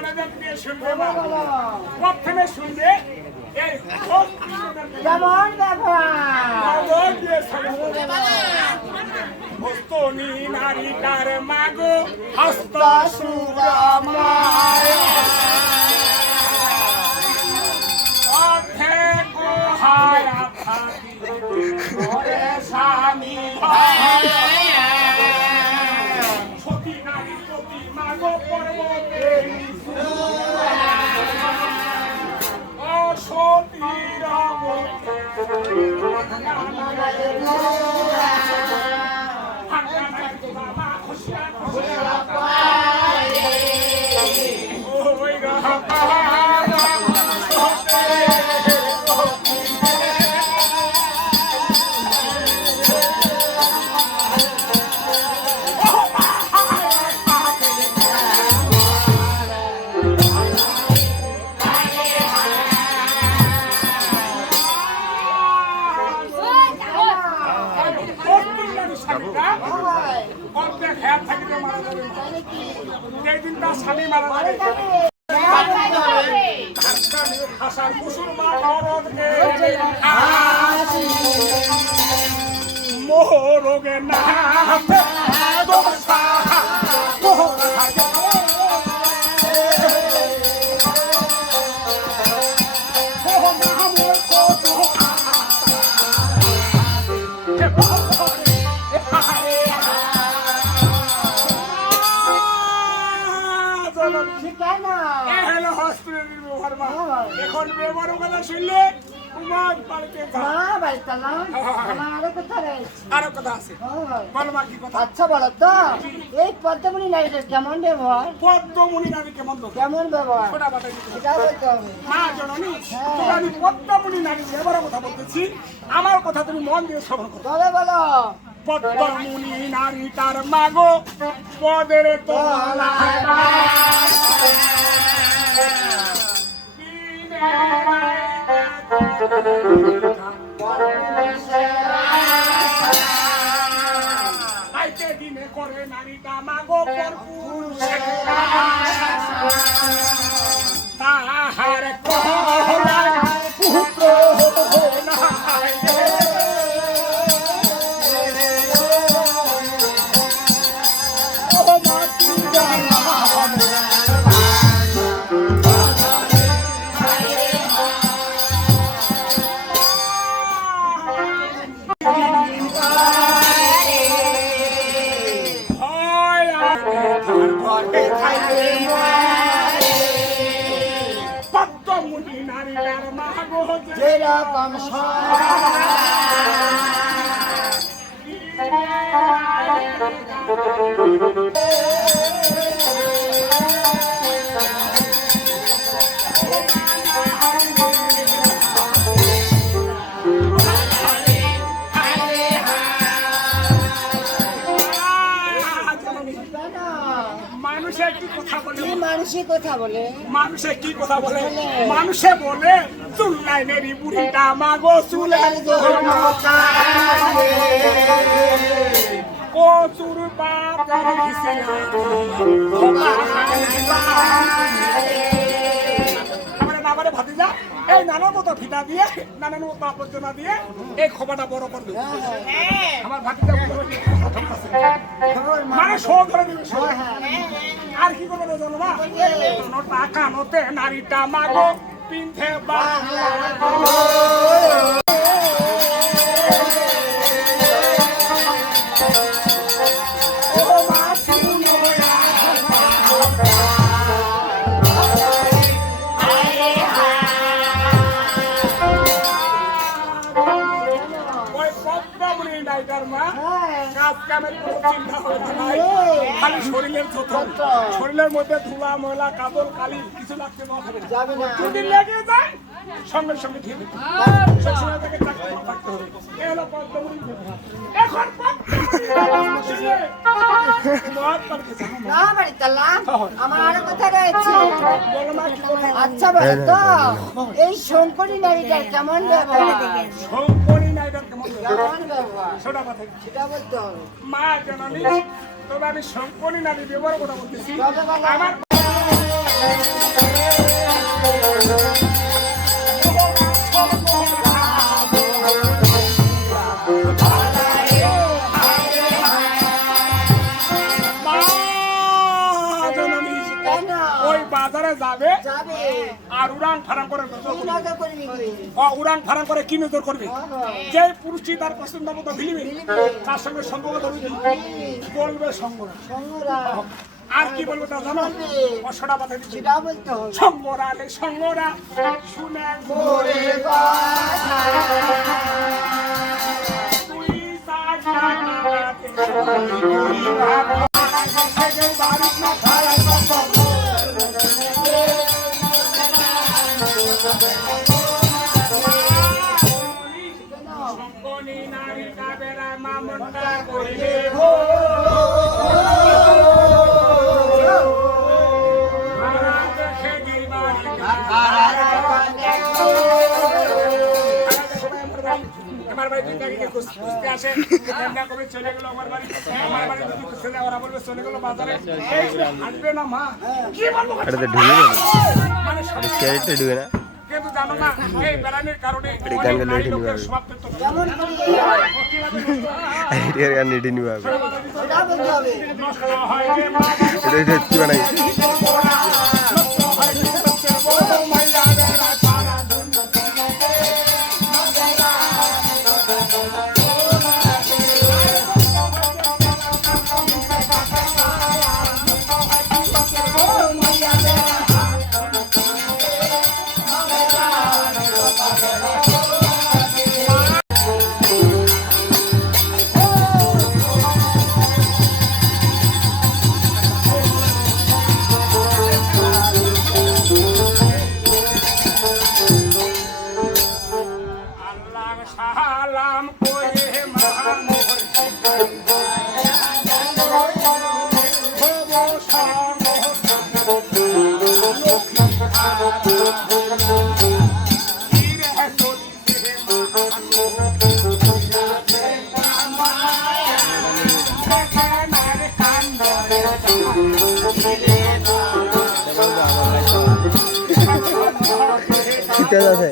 মনোযোগ দিয়ে শুনবে মা। প্রথমে শুনবে এই কেমন ব্যবহার হস্তনি নারীটার মাগো হস্ত সুরমায় অর্ধেক হায়া থাকি ওরে স্বামী সতী নারী সতী মাগো পর্বতে অসতীর স্বামী মারা যাবে হাসান মুসলমান মোহরোগে না এখন ব্যবহার কথা শুনলে আরো কথা আছে। আচ্ছা বলো তো এই পদ্মমণি নারীদের কেমন ব্যবহার? পদ্মমণি নারী কেমন কেমন ব্যবহার এটা বলতে হবে। মা জননী আমি পদ্মমণি নারী ব্যবহারের কথা বলতেছি, আমার কথা তুমি মন দিয়ে শ্রবণ করো। তবে বলো পদ্মমণি নারী তার মাগো পদের তলায় আইতে দিনে করে নারীটা মাগো তাহার পুত্র পদ্মমণি নারীটার মাগো যেরকম মানুষে কথা বলে মানুষে বলে চুল্লাই নেরি বুড়িটা মাগো চুলের কচুর বাপ আমারে ভাতিজা এই নানার মতো ফিতা দিয়ে নানার মতো আবর্জনা দিয়ে এই খোপাটা বড় করে দেবো। আমার ভাতিজা মানে শো করে দেবে। আর কি করবে জানো না টাকা নতে নারীটা মাগো পিন্ধে শরীরের মধ্যে ধুলা ময়লা কাজল কালি কিছু লাগতে যদি লেগে যায় সঙ্গে সঙ্গে ঠিক সবসময় তাকে থাকতে হবে। এখন আমার আরো কথা রয়েছে। আচ্ছা বলো তো এই শঙ্করী নারীটার কেমন ব্যবহার? শঙ্করী নারীটার কেমন ব্যবহার সেটা বলতে হবে। মা জননী তবে আমি শঙ্করী নারী ব্যবহার কথা বলতেছি। আমার ওই বাজারে যাবে যাবে আর উড়ান ফারাম করে নজর কি করবে। নজর করবি কি? উড়ান ফারাম করে কি নজর করবে? যে পুরুষটি তার পছন্দ মতো ভিলিবে তার সঙ্গে সম্পর্ক ধরবে কি? বলবে সঙ্গরা। সঙ্গরা আর কি বলবে তা জানো? অসড়া কথা দিচ্ছে সেটা বলতে হবে। সঙ্গরা লে সঙ্গরা শুনে ওরে কথা তুই সাজাতে তুই ভাব থেকে বাড়ি না খায় সঙ্গনি নারী কাবেরা মামনটা কইলে ভো আমার বাড়িতে দেখে খুঁজতে আসে ঠান্ডা কবে চলে গেল আমার বাড়ি যদি খুঁজতে যায় ওরা বলবে চলে গেল বাজারে আসবে না মা কি বলবো এটাতে ঢুকে যাবে মানে ক্যারেক্টার ঢুকে না কিন্তু জানো না এই বেড়ানির কারণে গান গাইলে নারী এটি লোকের নিবে। স্বভাব তো কেমন করি এটার গান এটি নিবে হবে সেটা বলতে হবে। নষ্ট হয় রে মা এটা কি বানাই আল্লাহ সালাম করে মহামোহর শীতে আছে